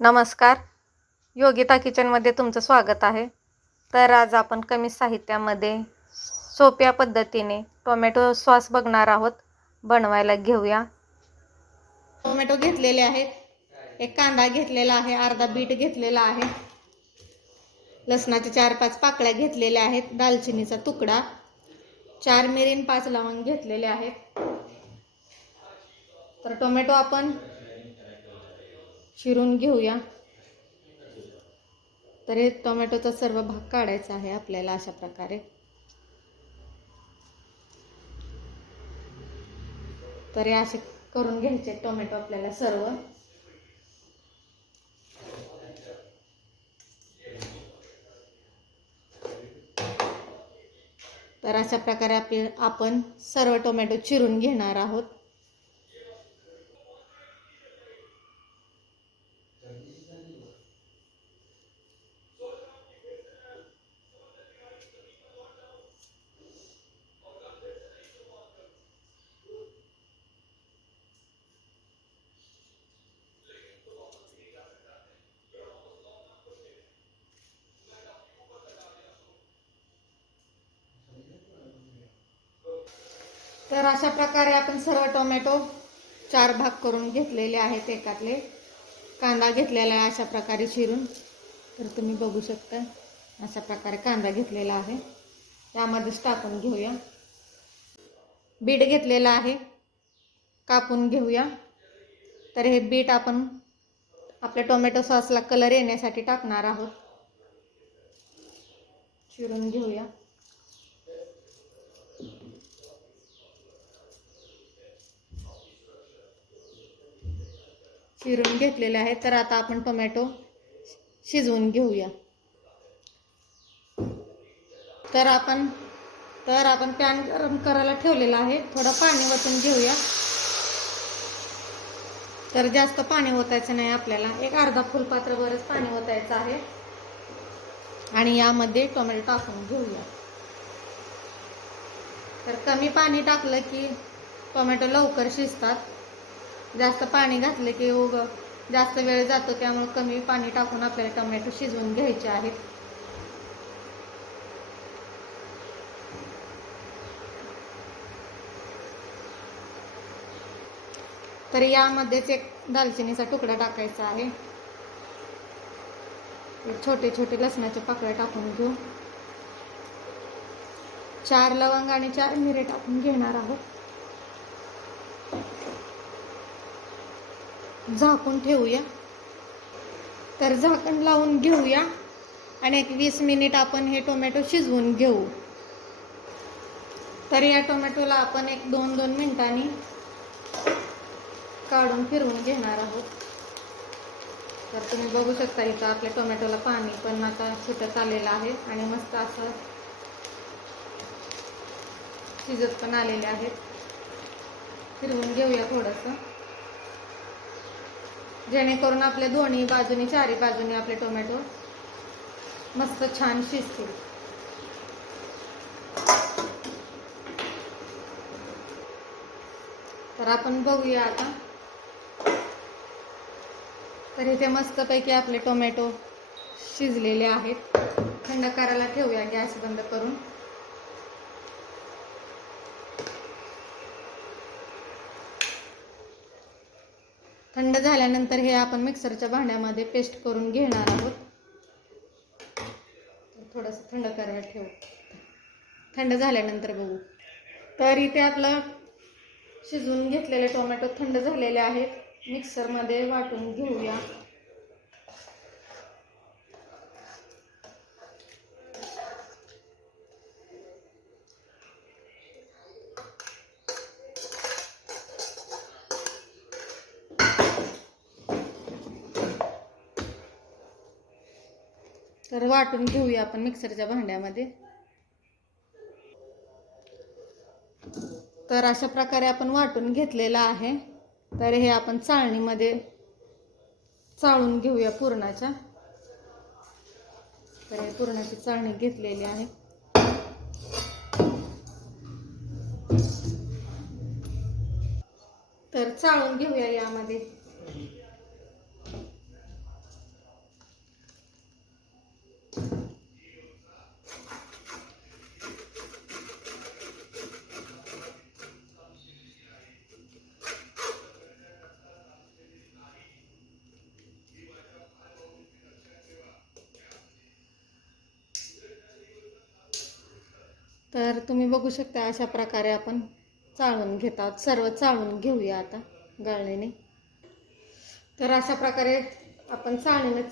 नमस्कार. योगिता किचनमध्ये तुमचं स्वागत आहे. तर आज आपण कमी साहित्यामध्ये सोप्या पद्धतीने टोमॅटो सॉस बघणार आहोत. बनवायला घेऊया. टोमॅटो घेतलेले आहेत. एक कांदा घेतलेला आहे अर्धा बीट घेतलेला आहे. लसणाच्या चार पाच पाकळ्या घेतलेल्या आहेत दालचिनीचा तुकडा. चार मिरीन पाच लवंग घेतलेले आहेत. तर टोमॅटो आपण चिरून घेऊया. तर हे टोमॅटोचा सर्व भाग काढायचा आहे आपल्याला अशा प्रकारे. तर हे असे करून घ्यायचे टोमॅटो आपल्याला सर्व. तर अशा प्रकारे आपले आपण सर्व टोमॅटो चिरून घेणार आहोत. अशा प्रकारे आपण सर्व टोमॅटो चार भाग करून घेतलेले आहेत एकातले. कांदा घेतलेला आहे अशा प्रकारे चिरून. तर तुम्ही बघू शकता अशा प्रकारे कांदा घेतलेला आहे. त्यामध्येच टाकून घेऊया. बीट घेतलेला आहे कापून घेऊया. तर हे बीट आपण आपल्या टोमॅटो सॉसला कलर येण्यासाठी टाकणार आहोत. चिरून घेऊया. चिरून घेतलेले आहे तर आता आपण टोमॅटो शिजवून घेऊया. तर आपण तर आपण पॅन गरम करायला ठेवलेला आहे. थोडं पाणी वतून घेऊया. तर जास्त पाणी ओतायचं नाही आपल्याला. एक अर्धा फुलपात्रावरच पाणी ओतायचं आहे. आणि यामध्ये टोमॅटो टाकून घेऊया. तर कमी पाणी टाकलं की टोमॅटो लवकर शिजतात. जास्त पाणी घातले की उग जास्त वेळ जातो त्यामुळे कमी पाणी टाकून आपल्याला टोमॅटो शिजवून घ्यायचे आहेत. तर यामध्येच एक दालचिनीचा तुकडा टाकायचा आहे. छोटे छोटे लसणाचे पाकळ्या टाकून घेऊ. चार लवंग आणि चार मिरे टाकून घेणार आहोत. झाकून ठेवूया. तर झाकण लावून घेऊया आणि एक वीस मिनिट आपण हे टोमॅटो शिजवून घेऊ. तर या टोमॅटोला आपण एक दोन दोन मिनिटांनी काढून फिरवून घेणार आहोत. तर तुम्ही बघू शकता इथं आपल्या टोमॅटोला पाणी पण आता सुटत आलेलं आहे आणि मस्त असं शिजत पण आलेले आहेत. फिरवून घेऊया थोडंसं. जेणेकरून आपल्या दोन्ही बाजूनी चारी बाजूनी आपले टोमॅटो मस्त छान शिजतील. तर आपण बघूया आता. तर इथे मस्तपैकी आपले टोमॅटो शिजलेले आहेत. थंड करायला ठेवूया गॅस बंद करून. थंड झाल्यानंतर हे आपण मिक्सरच्या भांड्यामध्ये पेस्ट करून घेणार आहोत. थोडंसं थंड करायला ठेवू. थंड झाल्यानंतर बघू. तर इथे आपलं शिजवून घेतलेले टोमॅटो थंड झालेले आहेत. मिक्सरमध्ये वाटून घेऊया. तर वाटून घेऊया आपण मिक्सरच्या भांड्यामध्ये. तर अशा प्रकारे आपण वाटून घेतलेलं आहे. तर हे आपण चाळणीमध्ये चाळून घेऊया पुरणाच्या. तर हे पुरणाची चाळणी घेतलेली आहे. तर चाळून घेऊया यामध्ये. तर तुम्ही बघू शकता अशा प्रकारे आपण चाळून घेतात सर्व चाळून घेऊया आता गाळणीने. तर अशा प्रकारे आपण चाळणीने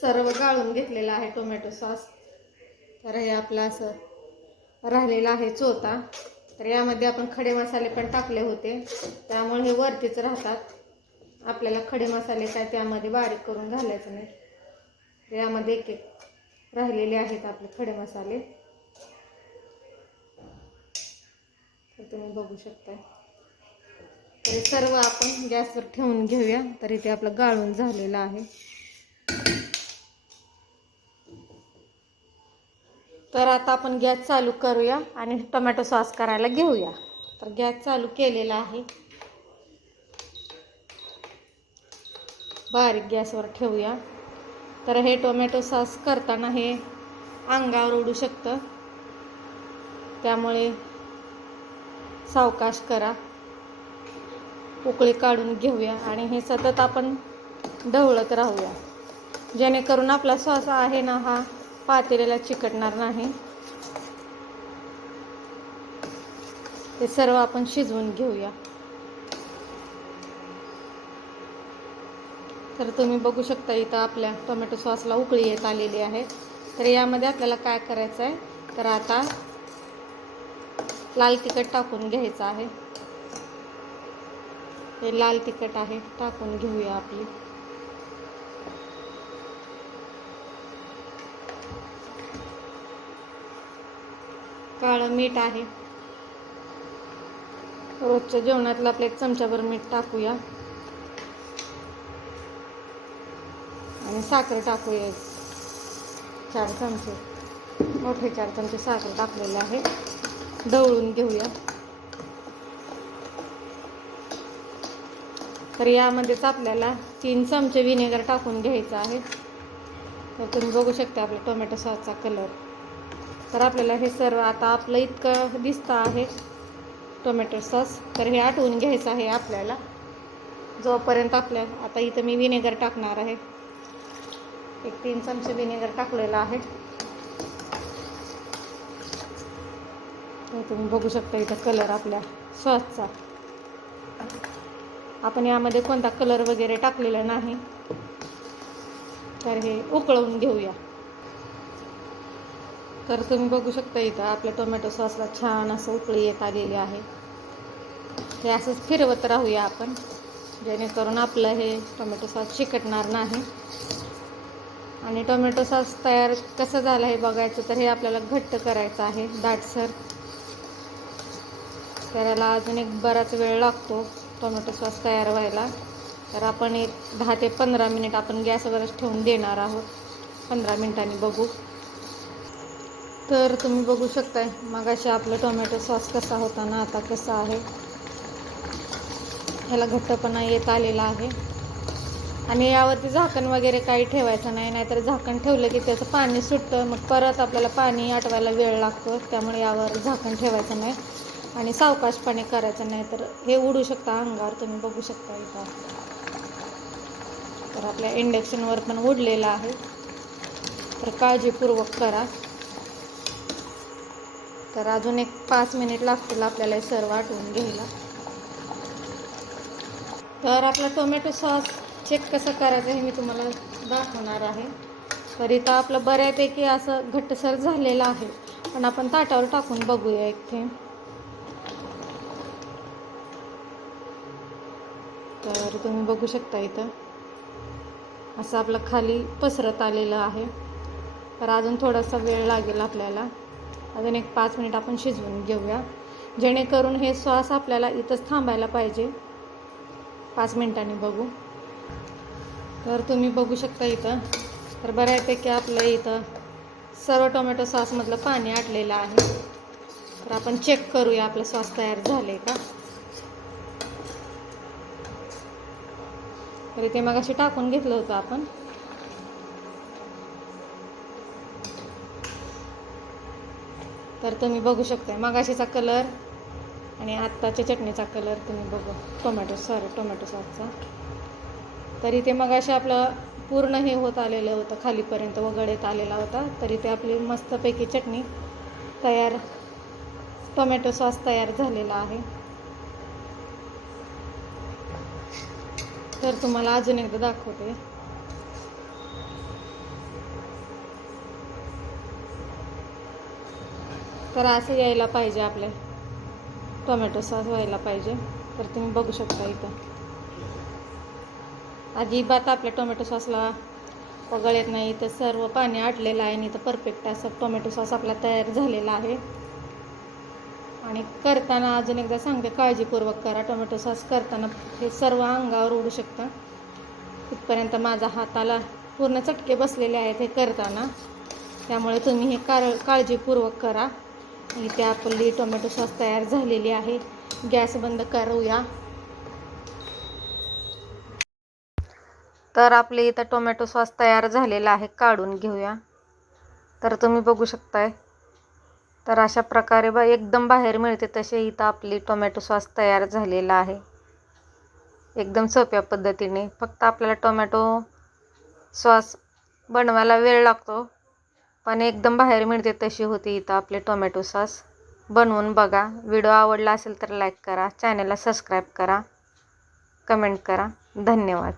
सर्व गाळून घेतलेलं आहे टोमॅटो सॉस. तर हे आपलं असं राहिलेलं आहे चोथा. तर यामध्ये आपण खडे मसाले पण टाकले होते. त्यामुळे हे वरतीच राहतात. आपल्याला खडे मसाले काय त्यामध्ये बारीक करून घालायचं नाही. यामध्ये एक एक राहिलेले आहेत आपले खडे मसाले. तुम्ही बघू शकता तर सर्व आपण गॅसवर ठेवून घेऊया. तर इथे आपलं गाळून झालेलं आहे. तर आता आपण गॅस चालू करूया आणि टोमॅटो सॉस करायला घेऊया. तर गॅस चालू केलेला आहे. बारीक गॅसवर ठेवूया. तर हे टोमॅटो सॉस करताना हे अंगावर उडू शकतं. त्यामुळे सावकाश करा. उकळी काढून घेऊया आणि हे सतत आपण ढवळत राहूया. जेणेकरून आपला सॉस आहे ना हा पातेल्याला चिकटणार नाही. ते सर्व आपण शिजवून घेऊया. तर तुम्ही बघू शकता इथं आपल्या टोमॅटो सॉसला उकळी येत आलेली आहे. तर यामध्ये आपल्याला काय करायचं आहे तर आता लाल तिखट टाकून घ्यायचं आहे. हे लाल तिखट आहे टाकून घेऊया आपली. काळं मीठ आहे. रोजच्या जेवणातलं आपल्या एक चमचाभर मीठ टाकूया. आणि साखर टाकूया चार चमचे. मोठे चार चमचे साखर टाकलेले आहे. ढवळून घेऊया. तर यामध्येच आपल्याला तीन चमचे व्हिनेगर टाकून घ्यायचं आहे. तर तुम्ही बघू शकता आपल्या टोमॅटो सॉसचा कलर तर आपल्याला हे सर्व आता आपलं इतकं दिसतं आहे टोमॅटो सॉस तर हे आटवून घ्यायचं आहे आपल्याला. जोपर्यंत आपल्या आता इथं मी विनेगर टाकणार आहे. एक तीन चमचे विनेगर टाकलेलं आहे. तर तुम्ही बघू शकता इथं कलर आपल्या सॉसचा आपण यामध्ये कोणता कलर वगैरे टाकलेला नाही. तर हे उकळवून घेऊया. तर तुम्ही बघू शकता इथं आपल्या टोमॅटो सॉसला छान असं उकळी येत आलेली आहे. हे असंच फिरवत राहूया आपण. जेणेकरून आपलं हे टोमॅटो सॉस चिकटणार नाही. आणि टोमॅटो सॉस तयार कसं झालं हे बघायचं तर हे आपल्याला घट्ट करायचं आहे दाटसर. करायला अजून एक बराच वेळ लागतो. टोमॅटो सॉस तयार व्हायला. तर आपण एक दहा ते पंधरा मिनिट आपण गॅसवरच ठेवून देणार आहोत. पंधरा मिनिटांनी बघू. तर तुम्ही बघू शकताय मगाशी आपलं टोमॅटो सॉस कसा होता ना आता कसा आहे. ह्याला घट्टपणा येत आलेला आहे. आणि यावरती झाकण वगैरे काही ठेवायचं नाही नाहीतर झाकण ठेवलं की त्याचं पाणी सुटतं. मग परत आपल्याला पाणी आटवायला वेळ लागतो त्यामुळे यावर झाकण ठेवायचं नाही. आणि सावकाशपणे करायचं नाही तर हे उडू शकता अंगावर तुम्ही बघू शकता इथं. तर आपल्या इंडक्शनवर पण उडलेलं आहे. तर काळजीपूर्वक करा. तर अजून एक पाच मिनिट लागतील आपल्याला हे सर्व आटवून घ्यायला. तर आपला टोमॅटो सॉस चेक कसं करायचं हे मी तुम्हाला दाखवणार आहे. तर इथं आपलं बऱ्यापैकी असं घट्टसर झालेलं आहे. पण आपण ताटावर टाकून बघूया एक तर तुम्ही बघू शकता इथं. असं आपलं खाली पसरत आलेलं आहे. तर अजून थोडासा वेळ लागेल आपल्याला. अजून एक पाच मिनिट आपण शिजवून घेऊया. जेणेकरून हे सॉस आपल्याला इथंच थांबायला पाहिजे. पाच मिनिटांनी बघू. तर तुम्ही बघू शकता इथं. तर बऱ्यापैकी आपलं इथं सर्व टोमॅटो सॉसमधलं पाणी आटलेलं आहे. तर आपण चेक करूया आपलं सॉस तयार झाले का? तर इथे मग अशी टाकून घेतलं होतं आपण. तर तुम्ही बघू शकता मगाशीचा कलर आणि आत्ताच्या चटणीचा कलर तुम्ही बघू. टोमॅटो सॉरी टोमॅटो सॉसचा तर इथे मगाशी आपलं पूर्ण हे होत आलेलं होतं खालीपर्यंत वगळ येत आलेला होता. तर इथे आपली मस्तपैकी चटणी तयार टोमॅटो सॉस तयार झालेला आहे. तर तुम्हाला अजून एकदा दाखवते. तर असं यायला पाहिजे आपले. टोमॅटो सॉस व्हायला पाहिजे. तर तुम्ही बघू शकता इथं. अजिबात आपल्या टोमॅटो सॉसला पगळ येत नाही. तर सर्व पाणी आटलेलं आहे आणि इथं परफेक्ट असं टोमॅटो सॉस आपला तयार झालेला आहे. आणि करताना अजून एकदा सांगते काळजीपूर्वक करा. टोमॅटो सॉस करताना हे सर्व अंगावर उडू शकतं. इथपर्यंत माझा हाताला पूर्ण चटके बसलेले आहेत हे करताना. त्यामुळे तुम्ही हे कार काळजीपूर्वक करा. इथे आपली टोमॅटो सॉस तयार झालेली आहे. गॅस बंद करूया. तर आपले इथं टोमॅटो सॉस तयार झालेला आहे. काढून घेऊया. तर तुम्ही बघू शकताय तर अशा प्रकारे बा एकदम बाहेर मिळते तसे इथं आपली टोमॅटो सॉस तयार झालेला आहे. एकदम सोप्या पद्धतीने. फक्त आपल्याला टोमॅटो सॉस बनवायला वेळ लागतो. पण एकदम बाहेर मिळते तशी होती इथं आपले टोमॅटो सॉस बनवून बघा. व्हिडिओ आवडला असेल तर लाईक करा. चॅनलला सबस्क्राईब करा. कमेंट करा. धन्यवाद.